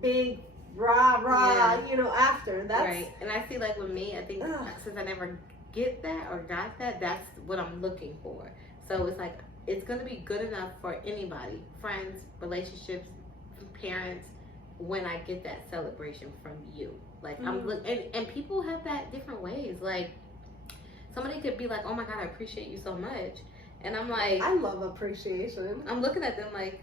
big rah, you know, after. That's right. And I feel like with me, I think since I never get that or got that, that's what I'm looking for. So it's like, it's going to be good enough for anybody, friends, relationships, parents, when I get that celebration from you. Like, and people have that different ways. Like, somebody could be like, oh my God, I appreciate you so much. And I'm like, I love appreciation. I'm looking at them like,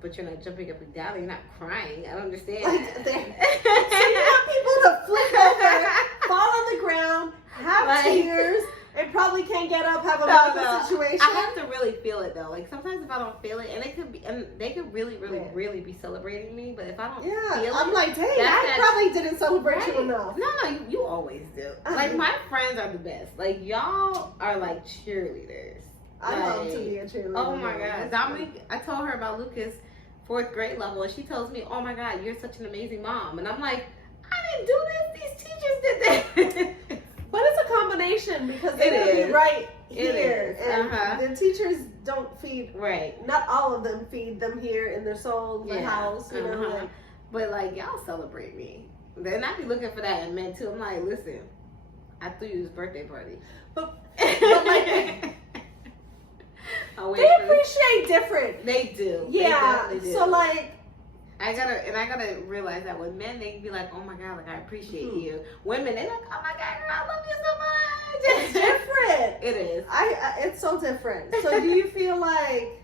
but you're not jumping up and down, you're not crying. I don't understand. Like, so you want people to flip over, fall on the ground, have tears, and probably can't get up, have a medical situation. I have to really feel it though. Like sometimes if I don't feel it, and they could really be celebrating me, but if I don't feel it, I'm like, dang, I probably didn't celebrate you enough. No, you always do. Like my friends are the best. Like y'all are like cheerleaders. I love to be a cheerleader. Oh my God. Dominique, I told her about Lucas' 4th grade level, and she tells me, oh my God, you're such an amazing mom. And I'm like, I didn't do this. These teachers did this. But it's a combination because they're going to be right here. And the teachers don't feed, not all of them feed them here in their soul, the house, you know. Like, but like, y'all celebrate me. Then I be looking for that in men too. I'm like, listen, I threw you this birthday party. But like, they appreciate different. They do. Yeah. They do. So like, I gotta realize that with men, they can be like, oh my God, like, I appreciate you. Women, they're like, oh my God, girl, I love you so much. It's different. It is. It's so different. So do you feel like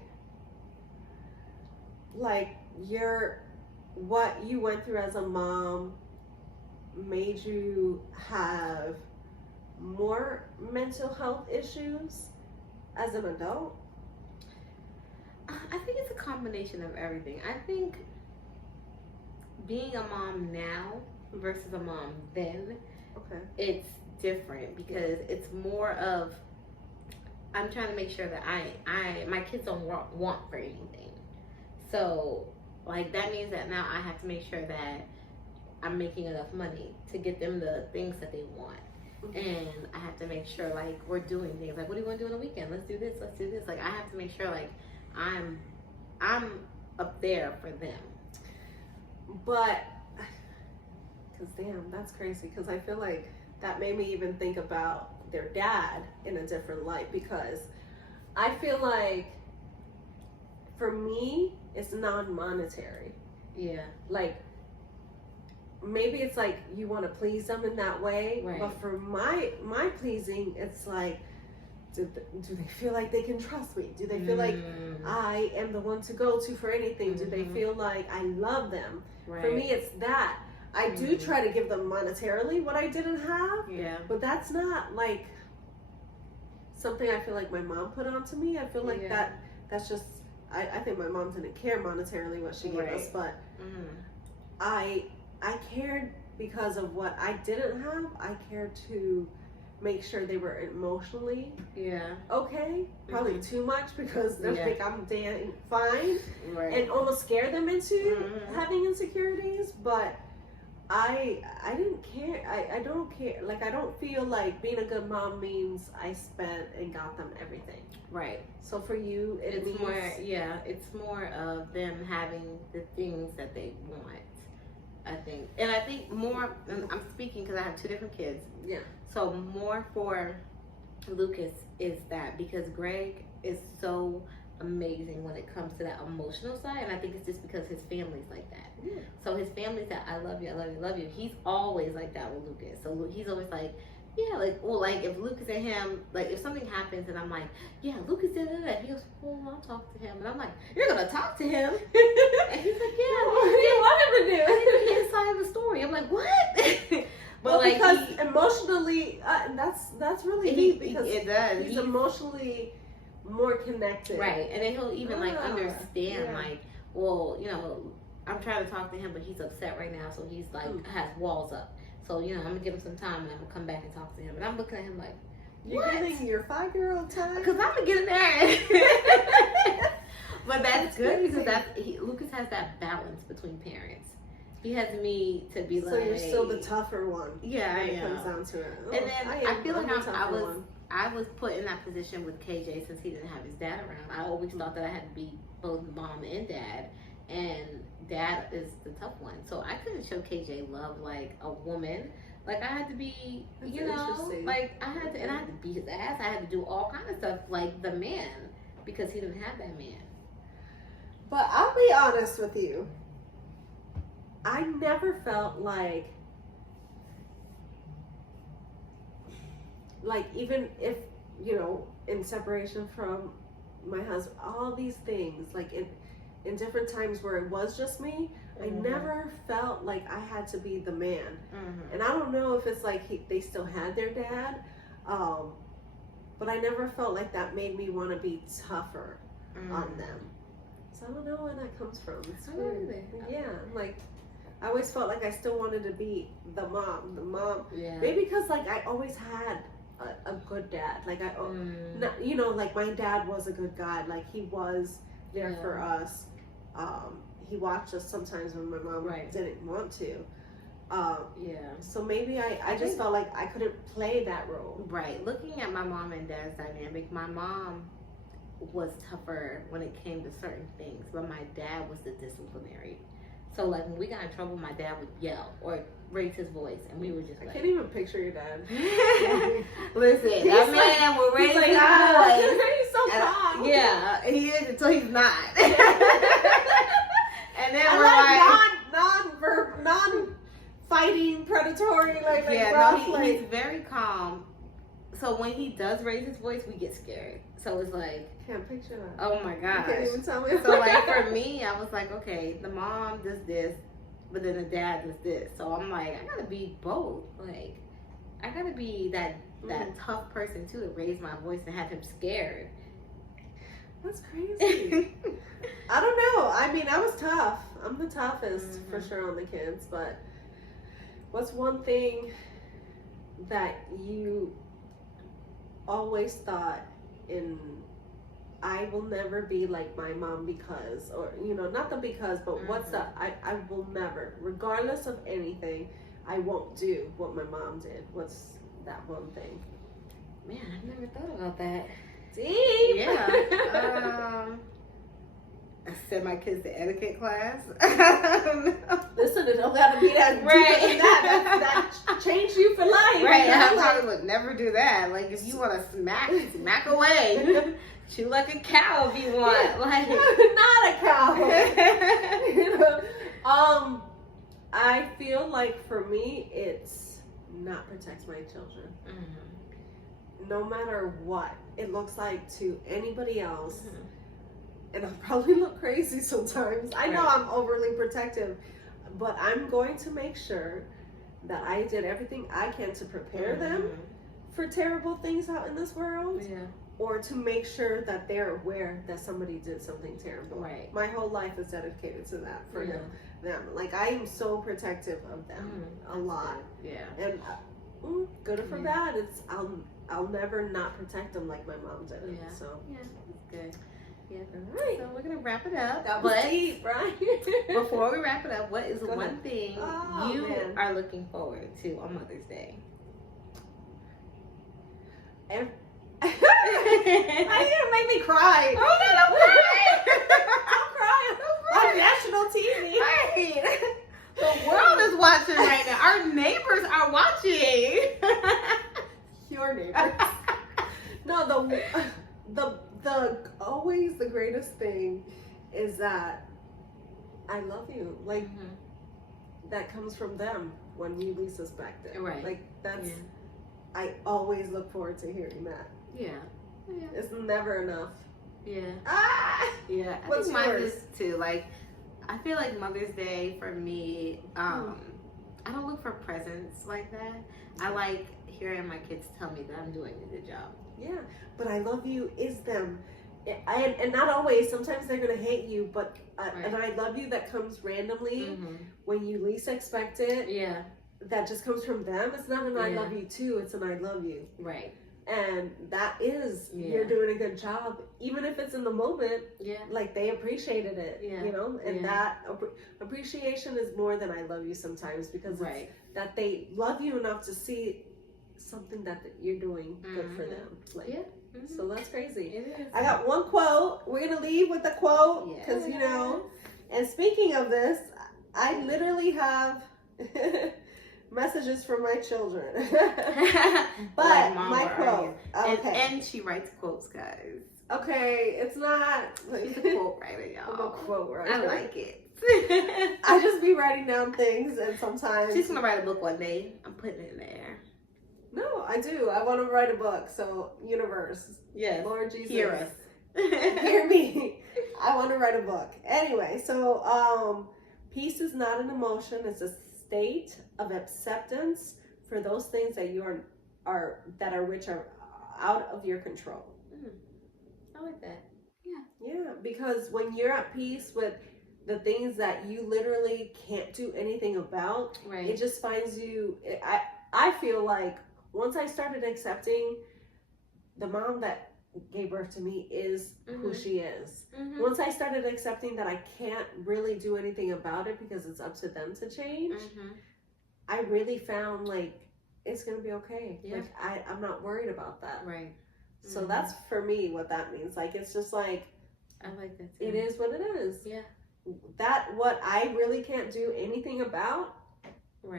what you went through as a mom made you have more mental health issues as an adult? I think it's a combination of everything. I think being a mom now versus a mom then, it's different because it's more of, I'm trying to make sure that my kids don't want for anything. So like that means that now I have to make sure that I'm making enough money to get them the things that they want. And I have to make sure like we're doing things like, what do you want to do on the weekend? Let's do this. Like I have to make sure like I'm up there for them. But because damn, that's crazy, because I feel like that made me even think about their dad in a different light, because I feel like for me it's non-monetary. Yeah. Like maybe it's like you want to please them in that way, right. But for my pleasing, it's like, do they feel like they can trust me? Do they feel like I am the one to go to for anything? Do they feel like I love them? Right. For me, it's that. I do try to give them monetarily what I didn't have, but that's not like something I feel like my mom put onto me. I feel like that's just, I think my mom didn't care monetarily what she gave us, but I cared because of what I didn't have. I cared to make sure they were emotionally okay. Probably too much, because they think I'm damn fine, and almost scare them into having insecurities. But I didn't care. I don't care. Like I don't feel like being a good mom means I spent and got them everything. Right. So for you, it's means more. Yeah, it's more of them having the things that they want. I think, and I think more. I'm speaking because I have two different kids. Yeah. So more for Lucas is that, because Greg is so amazing when it comes to that emotional side, and I think it's just because his family's like that. Yeah. So his family's that I love you, I love you, I love you. He's always like that with Lucas. So he's always like, yeah, like, well, like if Lucas and him, like if something happens and I'm like, yeah, Lucas did that, he goes, well, I'll talk to him, and I'm like, you're gonna talk to him? And he's like, yeah, what do you want him to do? I need to get inside of the story. I'm like, what? But well, like because emotionally, that's really deep, because it does. He's emotionally more connected, right? And then he'll even like understand, like, well, you know, I'm trying to talk to him, but he's upset right now, so he's like has walls up. So you know, I'm gonna give him some time, and I'm gonna come back and talk to him. And I'm looking at him like, you're giving your 5-year-old time, because I'm gonna get in there. But that's good, because Lucas has that balance between parents. He has me to be like. So you're still the tougher one. Yeah, when it comes down to it. Oh, and then I feel like I was put in that position with KJ since he didn't have his dad around. I always thought that I had to be both mom and dad, and dad is the tough one. So I couldn't show KJ love like a woman. Like I had to be, you know, like I had to beat his ass. I had to do all kind of stuff like the man, because he didn't have that man. But I'll be honest with you. I never felt like even if, you know, in separation from my husband, all these things, like in different times where it was just me, I never felt like I had to be the man. And I don't know if it's like they still had their dad, but I never felt like that made me want to be tougher on them. So I don't know where that comes from. It's weird. Yeah, like I always felt like I still wanted to be the mom. Yeah. Maybe because like I always had a good dad. Like you know, like my dad was a good guy. Like he was there for us. He watched us sometimes when my mom didn't want to. So maybe I just felt like I couldn't play that role. Right. Looking at my mom and dad's dynamic, my mom was tougher when it came to certain things, but my dad was the disciplinary. So like when we got in trouble, my dad would yell or raise his voice, and we were just like, I can't even picture your dad. Listen, that man will raise his voice. He's so calm. Yeah, he is until he's not. And then I we're like like no, rough, he's very calm. So when he does raise his voice, we get scared. So it's like, can't picture that. oh my gosh. You can't even tell me. So like for me, I was like, okay, the mom does this, but then the dad does this. So I'm like, I gotta be both. Like, I gotta be that tough person too to raise my voice and have him scared. That's crazy. I don't know. I mean, I was tough. I'm the toughest for sure on the kids. But what's one thing that you always thought I will never be like my mom because, or not the because, but what's the I will never, regardless of anything, I won't do what my mom did. What's that one thing? Man, I've never thought about that. Deep. Yeah. I sent my kids to etiquette class. Listen, it don't gotta be that right. deep that changed you for life. Right. I probably would never do that. Like, if you want to smack away. Chew like a cow if you want. Like, not a cow. I feel like for me, it's not protect my children. No matter what it looks like to anybody else. And I'll probably look crazy sometimes. I know I'm overly protective, but I'm going to make sure that I did everything I can to prepare them for terrible things out in this world. Yeah. Or to make sure that they're aware that somebody did something terrible. Right. My whole life is dedicated to that for them. Like, I am so protective of them a lot. Yeah. And good or for bad, it's I'll never not protect them like my mom did. Yeah. So yeah, that's good. Yeah. All right. So we're gonna wrap it up. That was deep, right? Before we wrap it up, what is Go one ahead. thing you are looking forward to on Mother's Day? I think it made me cry. Oh no! Don't cry on national TV. Right. The world is watching right now. Our neighbors are watching. Your neighbors. No, the always the greatest thing is that I love you. Like that comes from them when we least suspect it. Right. Like that's I always look forward to hearing that. Yeah. It's never enough. Yeah. Ah! Yeah. I What's think mine yours? is too. Like, I feel like Mother's Day for me, I don't look for presents like that. I like hearing my kids tell me that I'm doing a good job. Yeah, but I love you is them. And not always. Sometimes they're going to hate you, but and I love you that comes randomly when you least expect it. Yeah. That just comes from them. It's not an I love you too, it's an I love you. Right. And that is, you're doing a good job. Even if it's in the moment, like they appreciated it, and that appreciation is more than I love you sometimes because it's that they love you enough to see something that you're doing good for them. Like, so that's crazy. It is. I got one quote. We're going to leave with a quote because, and speaking of this, I literally have messages from my children. But like my quote. Okay. And she writes quotes, guys. Okay, it's not. She's a quote writer, y'all. I'm a quote writer. I like it. I just be writing down things, and sometimes she's gonna write a book one day. I'm putting it in there. No, I do. I want to write a book. So, universe, Lord Jesus, hear us. Hear me. I want to write a book. Anyway, so peace is not an emotion. It's a state of acceptance for those things that which are out of your control. I like that. Yeah, because when you're at peace with the things that you literally can't do anything about, it just finds you. I feel like once I started accepting the mom that gave birth to me is who she is. Once I started accepting that I can't really do anything about it because it's up to them to change, I really found like it's gonna be okay. Like I'm not worried about that. Right. So that's for me what that means. Like it's just like I like that too. it is what it is. Yeah. That what I really can't do anything about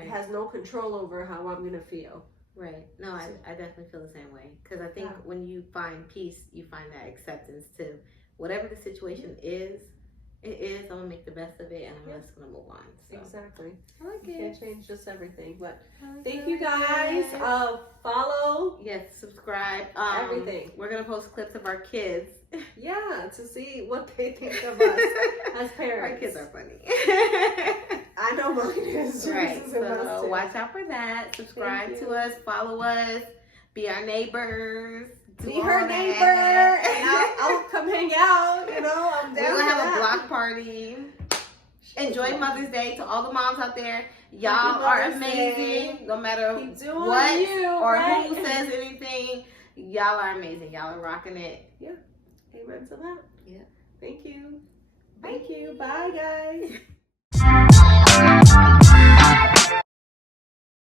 has no control over how I'm gonna feel. Right. No, I definitely feel the same way. Because I think when you find peace, you find that acceptance to whatever the situation is, It is. I'm gonna make the best of it, and I'm just gonna move on. So. Exactly. I like You it. can't change just everything, but Like thank it, you I like guys. it. Follow. Yes, subscribe. Everything. We're gonna post clips of our kids. Yeah, to see what they think of us as parents. Our kids are funny. I know mine is. Right. Is So watch out for that. Subscribe to us. Follow us. Be our neighbors. Be her neighbor, and I'll come hang out. You know, I'm down. We're gonna have that. a block party. Enjoy Mother's Day to all the moms out there. Y'all Happy are Mother's amazing. Day. No matter Keep doing what you, or right? who says anything, y'all are amazing. Y'all are rocking it. Yeah. Amen to that. Yeah. Thank you. Bye. Thank you. Bye, guys.